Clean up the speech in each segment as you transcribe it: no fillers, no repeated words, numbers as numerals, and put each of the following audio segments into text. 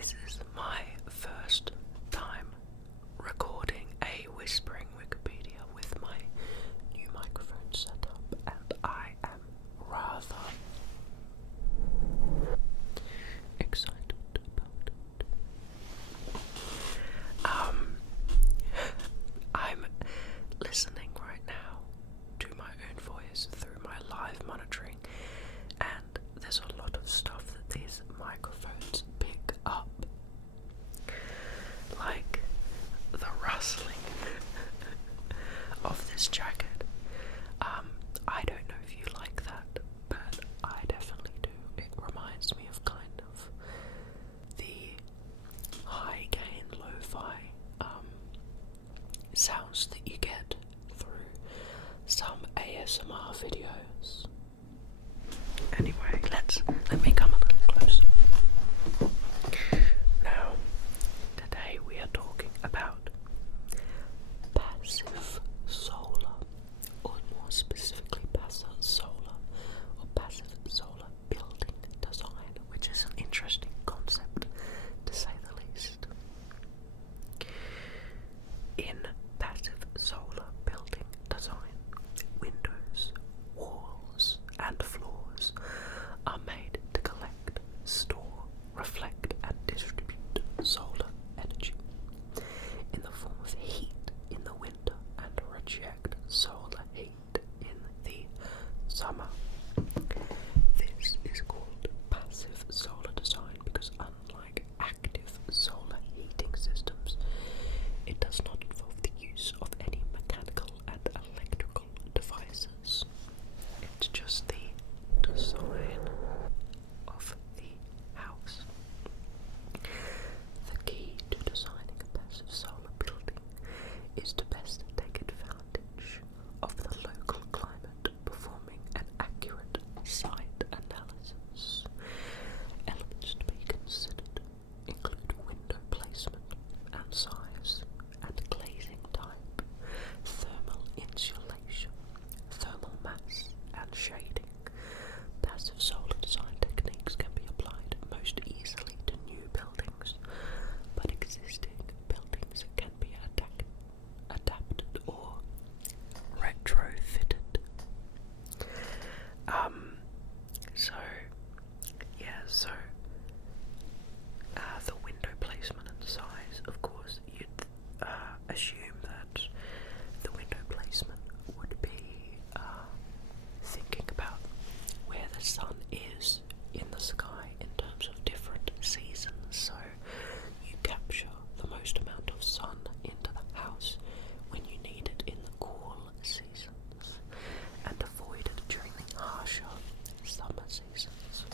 This is my first time recording a Whispering Wikipedia with my new microphone setup, and I am rather excited about it. I'm listening right now to my own voice through my live monitoring, and there's a lot of stuff that these microphones pick up, like the rustling of this jacket. I don't know if you like that, but I definitely do. It reminds me of kind of the high gain lo-fi sounds that you get through some ASMR videos. Anyway, let me come a little closer. Now, today we are talking about passive solar, or more specifically passive solar building design, which is an interesting concept to say the least. In passive solar building design, windows, walls, and floors are made to collect, store, reflect, and distribute solar energy in the form of heat in the winter and reject solar heat in the summer. This is called passive solar design because, unlike active solar heating systems, it does not involve the use of any mechanical and electrical devices. It's just the design of the house. The key to designing a passive solar building is to best take advantage of the local climate, performing an accurate site analysis. Elements to be considered include window placement and size, and glazing type, thermal insulation, thermal mass, and shading. Passive solar design techniques can be applied most easily to new buildings, but existing buildings can be adapted or retrofitted. The window placement and size, of course, you'd assume that the window placement would be thinking about where the sun is in the sky in terms of different seasons, so you capture the most amount of sun into the house when you need it in the cool seasons, and avoid it during the harsher summer seasons.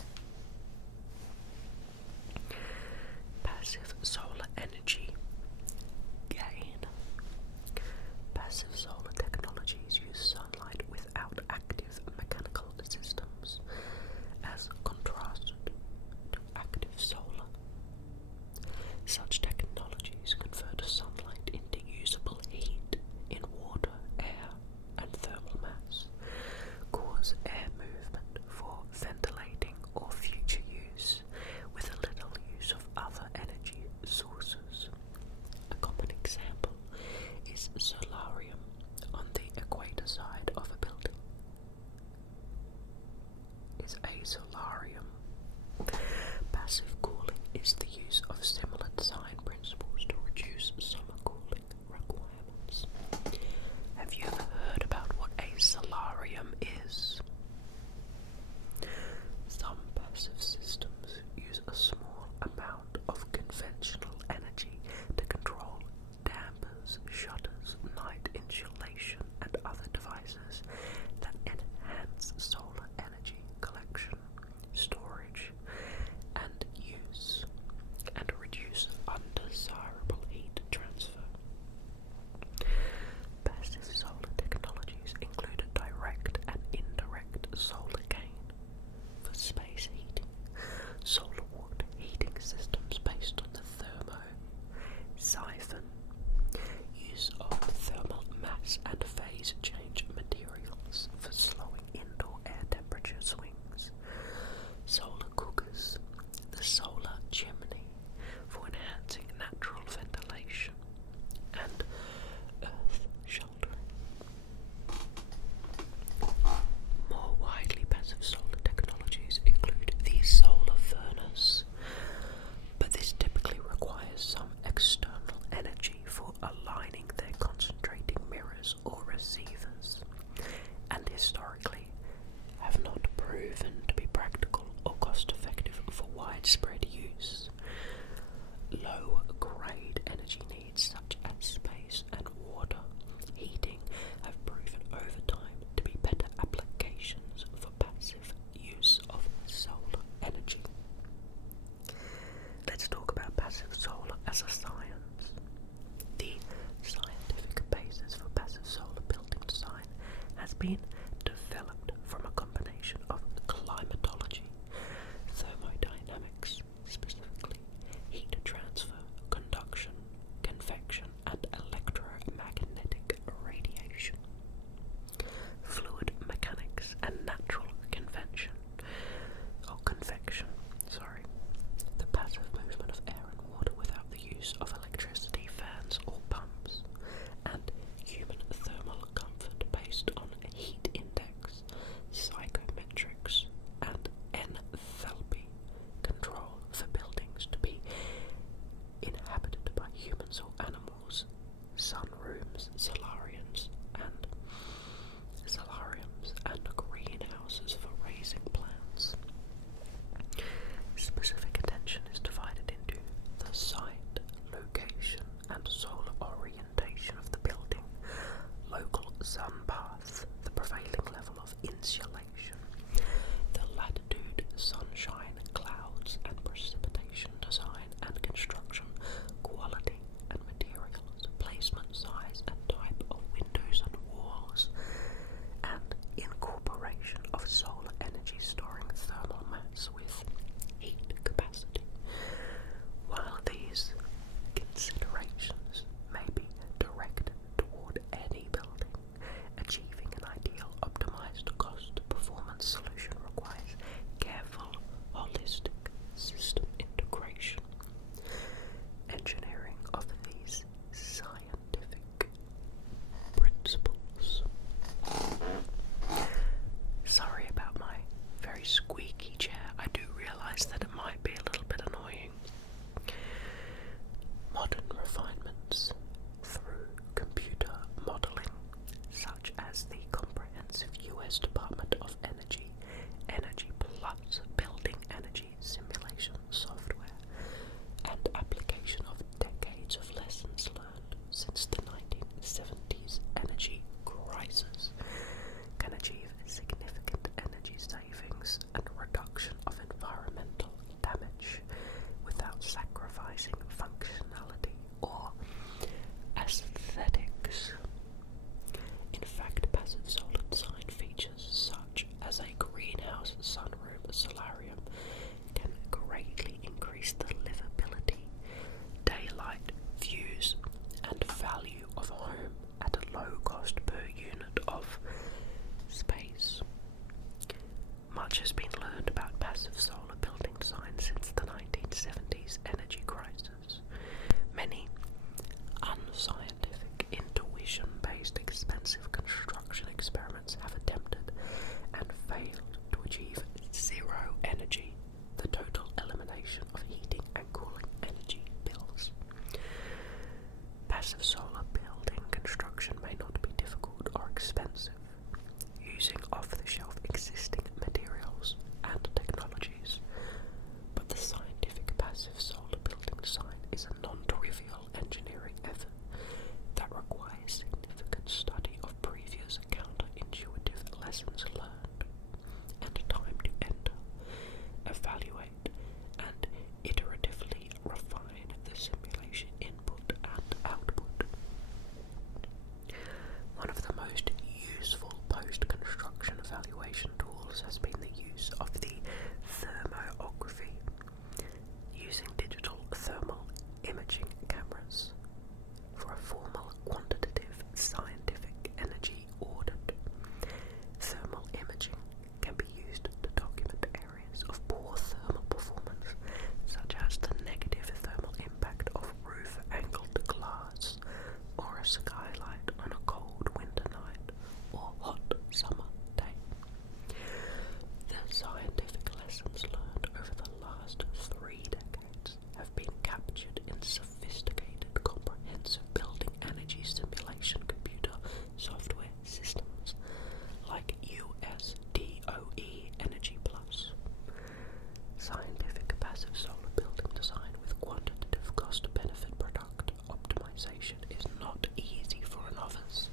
passive solar building design with quantitative cost-benefit product optimization is not easy for a novice.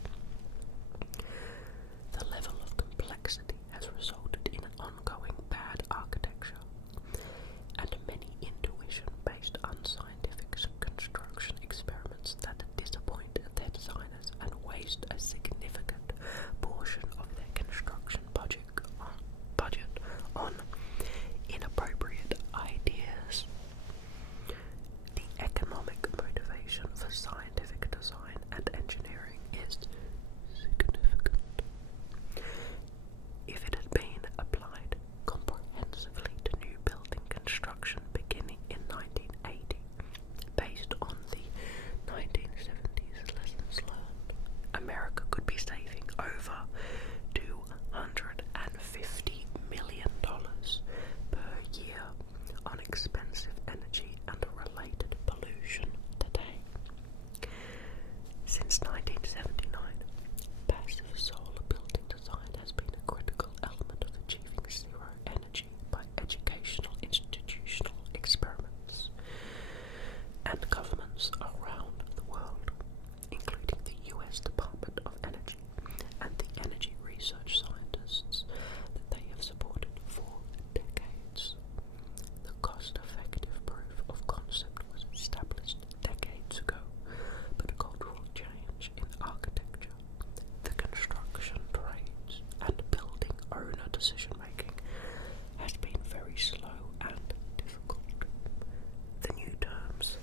The level of complexity has resulted in an ongoing bad architecture and many intuition-based unscientific construction experiments that disappoint their designers and waste a significant portion of their construction budget on inappropriate ideas. The economic motivation for scientific design and engineering is significant. If it had been applied comprehensively to new building construction beginning in 1980, based on the 1970s lessons learned, America could be saving over $250 million per year on expensive energy and related pollution today. Since 1979, passive solar building design has been a critical element of achieving zero energy by educational institutional experiments, and governments around the world, including the US Department of Energy and the energy research scientists that they have supported for decades. The cost-effective proof of concept was established decades ago, but cultural change in architecture, the construction trades, and building owner decision-making has been very slow and difficult. The new terms,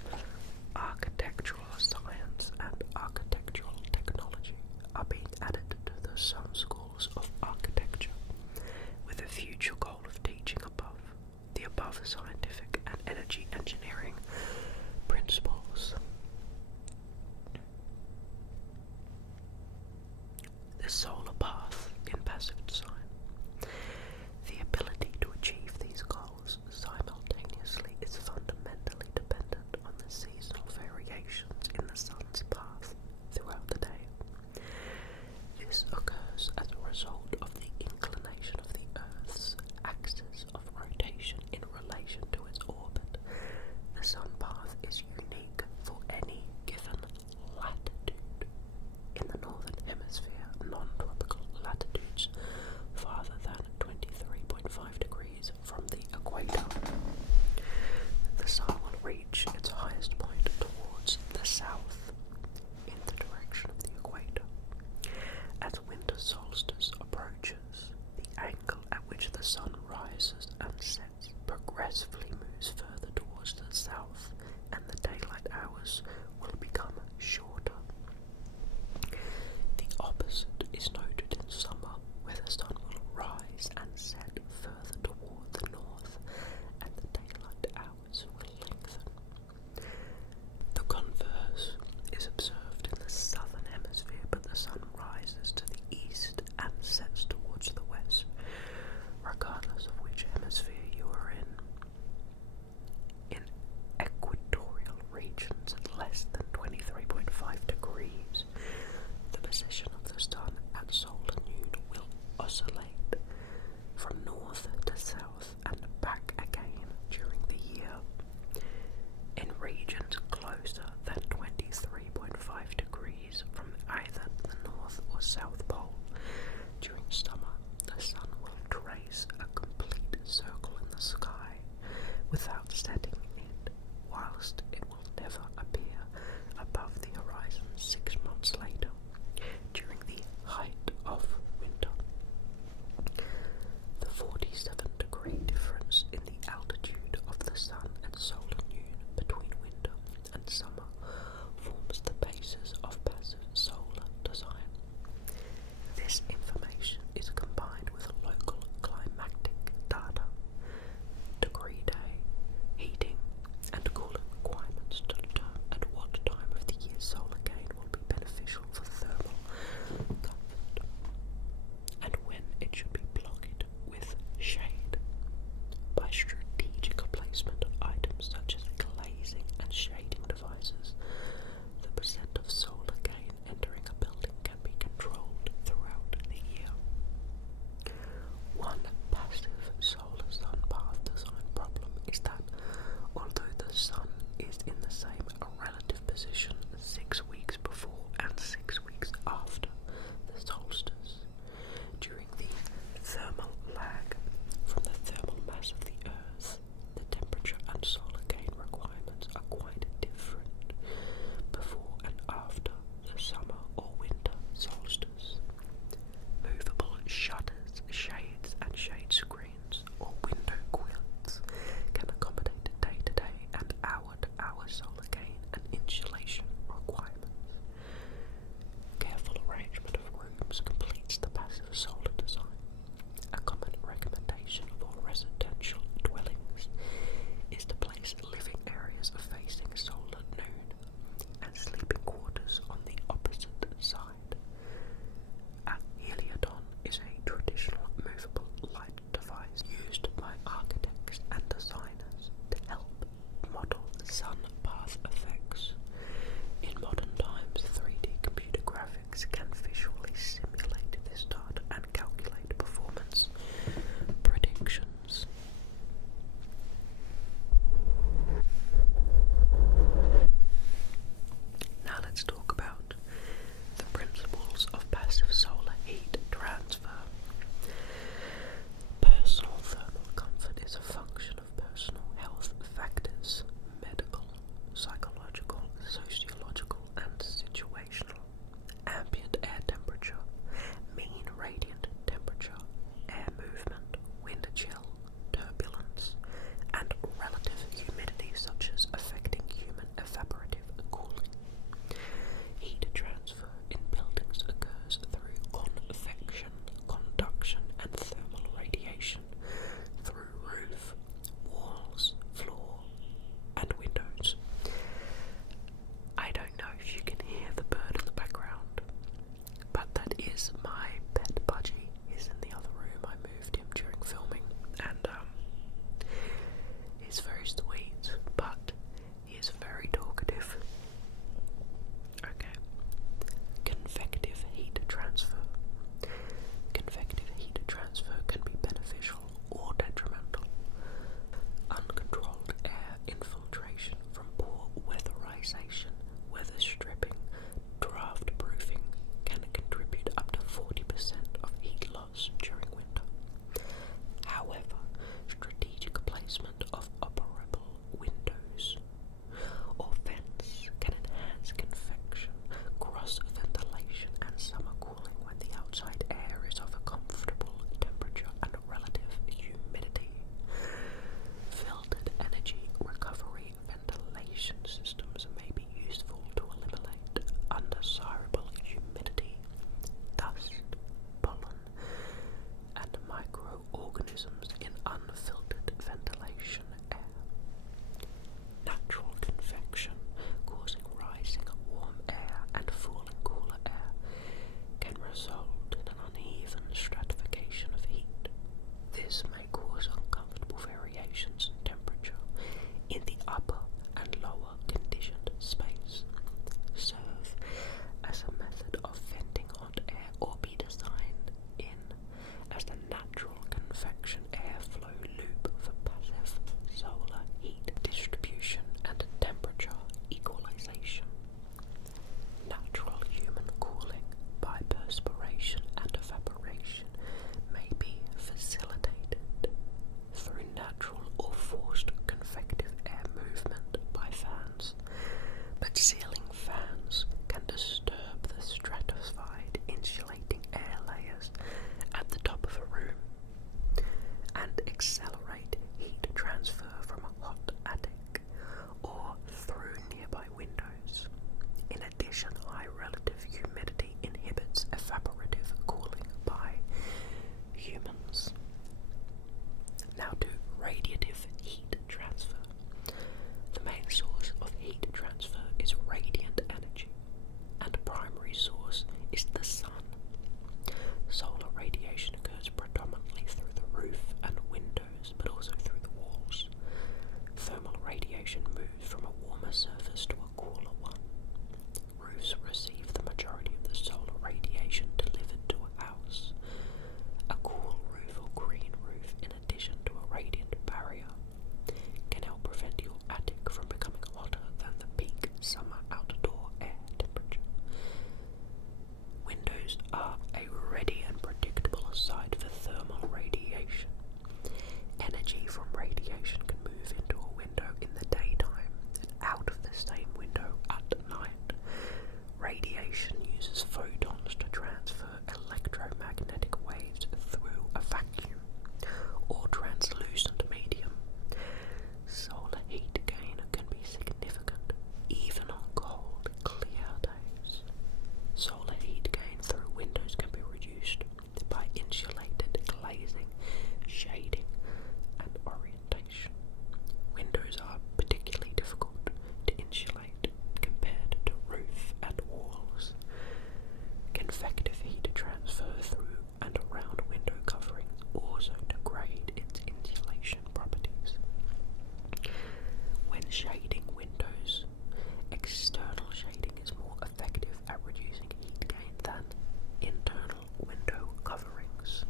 architectural science and architectural technology, are being added to some schools of architecture, with a future goal of teaching the above scientific and energy engineering principles. The solar path in passive design. The ability to achieve these goals simultaneously is fundamentally dependent on the seasonal variations in the sun's path throughout the day. This occurs as a result of the inclination of the Earth's axis of rotation in relation to its orbit. The sun path shading windows. External shading is more effective at reducing heat gain than internal window coverings.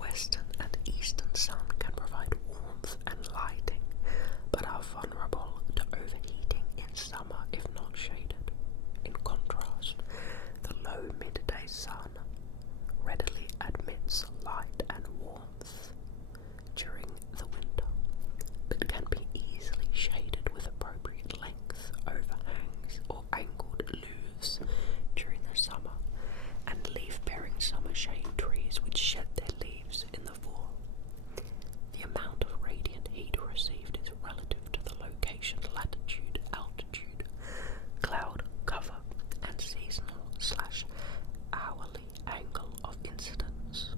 Western and eastern sun can provide warmth and lighting, but are vulnerable to overheating in summer if not shaded. In contrast, the low midday sun readily admits light and warmth during the winter, but can be easily shaded with appropriate length overhangs or angled louvres during the summer, and leaf-bearing summer shade trees which shed their leaves in the fall. The amount of radiant heat received is relative to the location, latitude, altitude, cloud cover, and seasonal/hourly angle of incidence.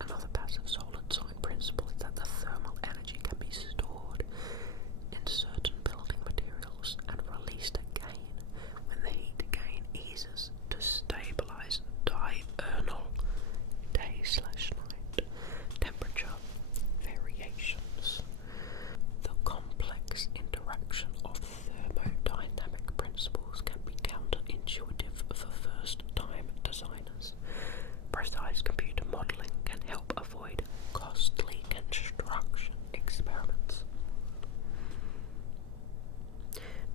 Another passive solid sign principle is that the thermal energy can be stored in certain building materials and released again when the heat gain eases to stabilize diurnal day/night temperature variations. The complex interaction of thermodynamic principles can be counterintuitive for first-time designers. Precise computer modeling can help avoid costly construction experiments.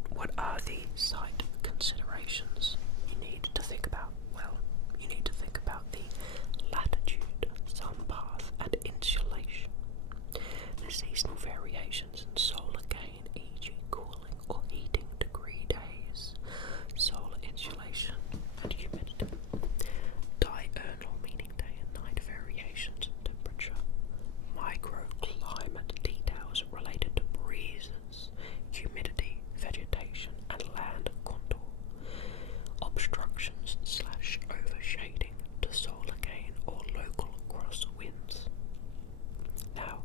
What are the site considerations you need to think about? Well, you need to think about the latitude, sun path, and insulation. The seasonal variations in solar gain, e.g. cooling or heating degree days, solar insulation, and humidity. Diurnal, meaning day and night variations in temperature. Microclimate details related to breezes, humidity, vegetation, and land contour. Obstructions/overshading to solar gain or local crosswinds. Now,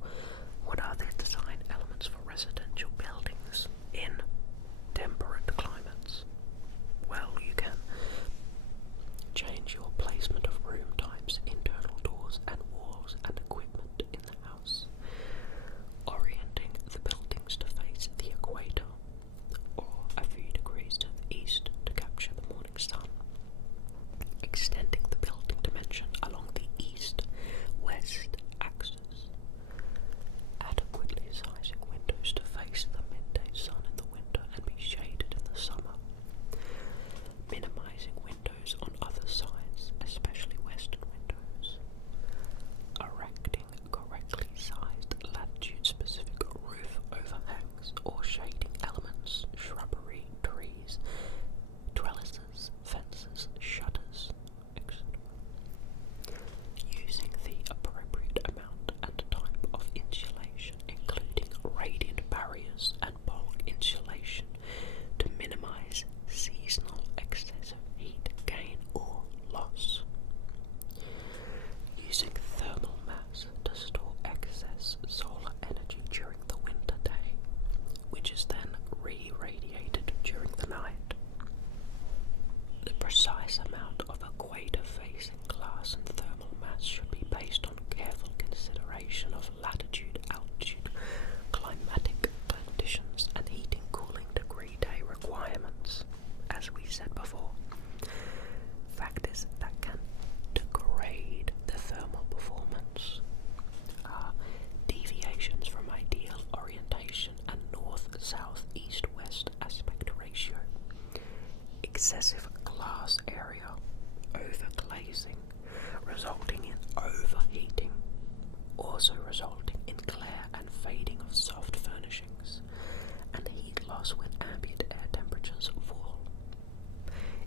what are the design elements for residential buildings in temperate climates? Well, you can change your placement of room types, internal doors and walls, and equipment in the house, orienting the buildings to face the equator or a few degrees to the east to capture the morning sun, extending the building dimension along the east-west axis, adequately sizing windows to face the midday sun in the winter and be shaded in the summer, minimizing windows on other sides, especially western windows, erecting correctly sized latitude-specific roof overhangs or shading elements, shrubbery, trees, trellises, fences, shutters, etc. Using the appropriate amount and type of insulation, including radiant barriers and bulk insulation, to minimize seasonal excessive heat gain or loss. Using thermal mass to store excess solar energy during the winter day, which is then re-radiated during the night. The precise amount of equator-facing glass and thermal mass should be based on careful consideration of latitude, altitude, climatic conditions, and heating cooling degree day requirements. As we said before, factors that can degrade the thermal performance are deviations from ideal orientation and north-south, east-west aspect ratio, excessive glass area, overglazing, resulting in overheating, also resulting in glare and fading of soft furnishings, and heat loss when ambient air temperatures fall.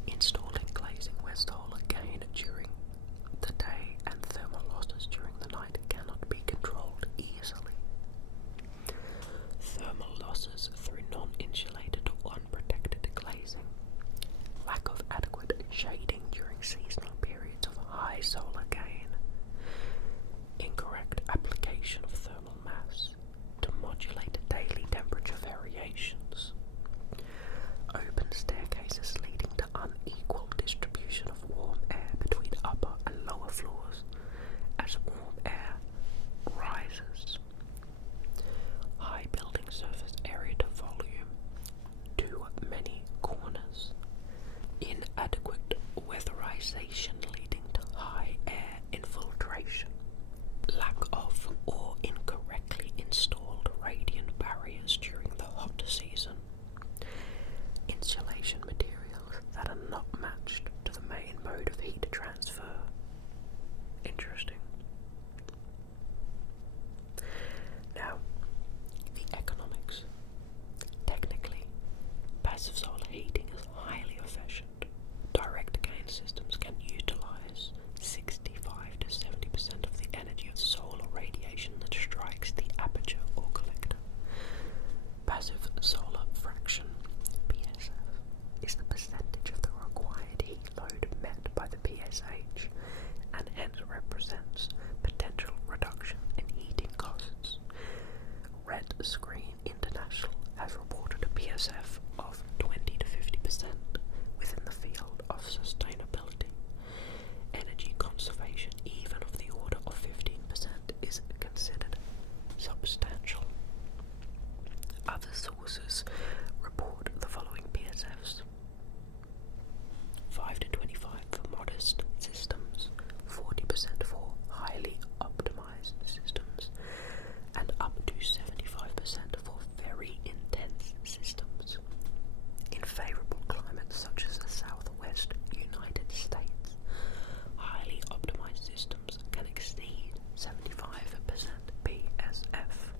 Installing glazing where solar gain during the day and thermal losses during the night cannot be controlled easily. Thermal losses through has reported a PSF of 20 to 50% within the field of sustainability. Energy conservation, even of the order of 15%, is considered substantial. Other sources report the following PSFs: 5 to 25 for modest systems, 40% for highly optimized systems, and up to 75% for very intense systems. In favorable climates such as the southwest United States, highly optimized systems can exceed 75% PSF.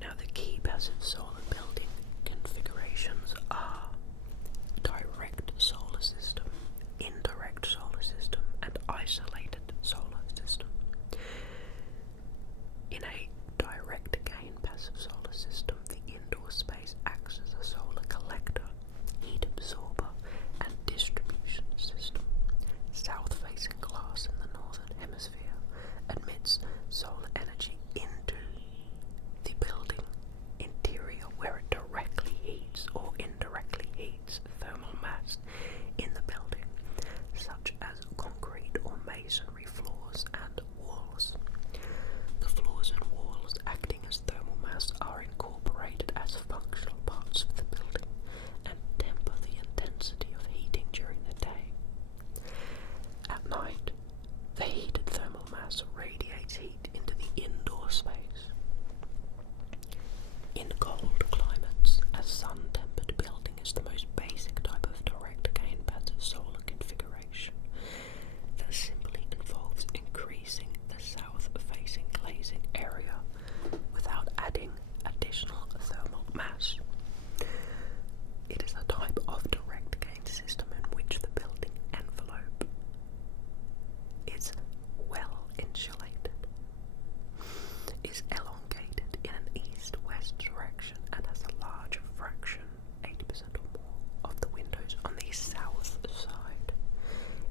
Now, the key passive solar building configurations are direct solar system, indirect solar system, and isolated solar system. In a direct gain passive solar system, the indoor space acts as a solar collector, heat absorber, and distribution system. South-facing glass in the northern hemisphere admits solar energy into the building interior, where it directly heats or indirectly heats thermal mass in the building, such as concrete or masonry floors and walls. The floors and walls acting as thermal mass are incorporated as functional parts of the building and temper the intensity of heating during the day. At night, the heated thermal mass radiates heat into the indoor space. In cold climates, a sun-tempered building is the most basic type of direct gain passive solar configuration that simply involves increasing the south-facing glazing area without adding additional thermal mass. It is a type of direct gain system in which the building envelope is well insulated, is elongated in an east-west direction, and has a large fraction, 80% or more, of the windows on the south side.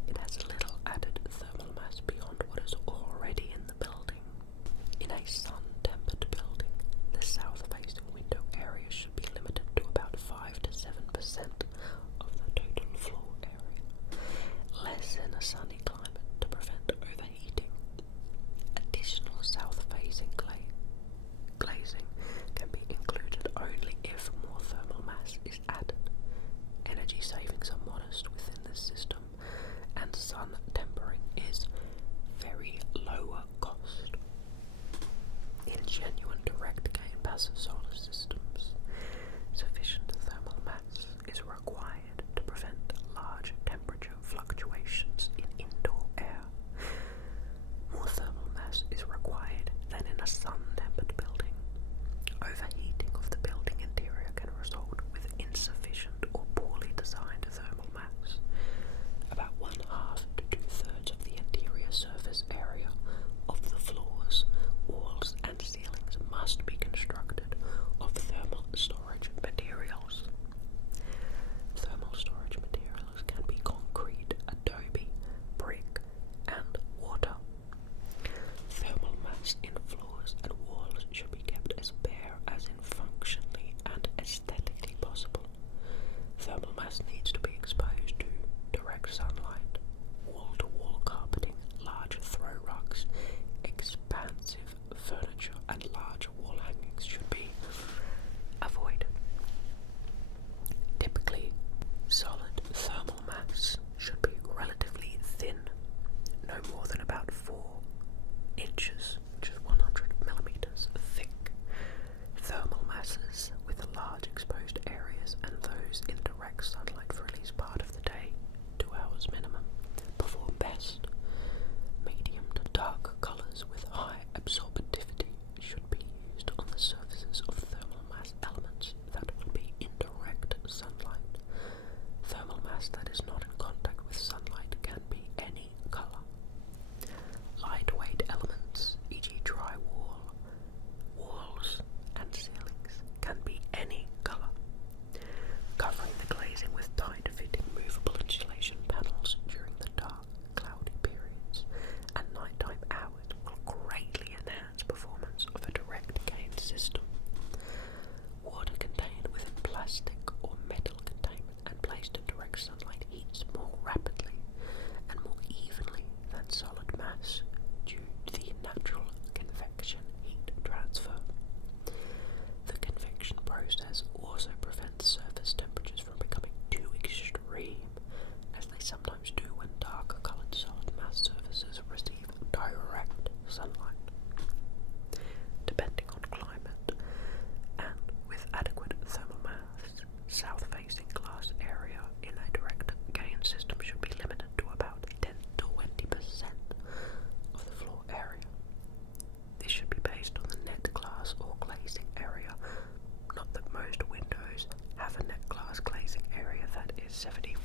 It has little added thermal mass beyond what is already in the building. In a sun-tempered building, the south-facing window area should be limited to about 5 to 7% of the total floor area, less in a sunny climate to prevent overheating. Additional south-facing glazing can be included only if more thermal mass is added. Energy savings are modest within this system, and sun tempering is very lower cost. In genuine direct gain passive solar systems, sufficient thermal mass is required to prevent large temperature fluctuations in indoor air. More thermal mass is required than in a sun-tempered building. Overheating of the building interior can result with insufficient or poorly designed thermal mass. About 1/2 to 2/3 of the interior surface area of the floors, walls, and ceilings must be constructed of thermal storage materials. Thermal storage materials can be concrete, adobe, brick, and water. Thermal mass in floors and 1974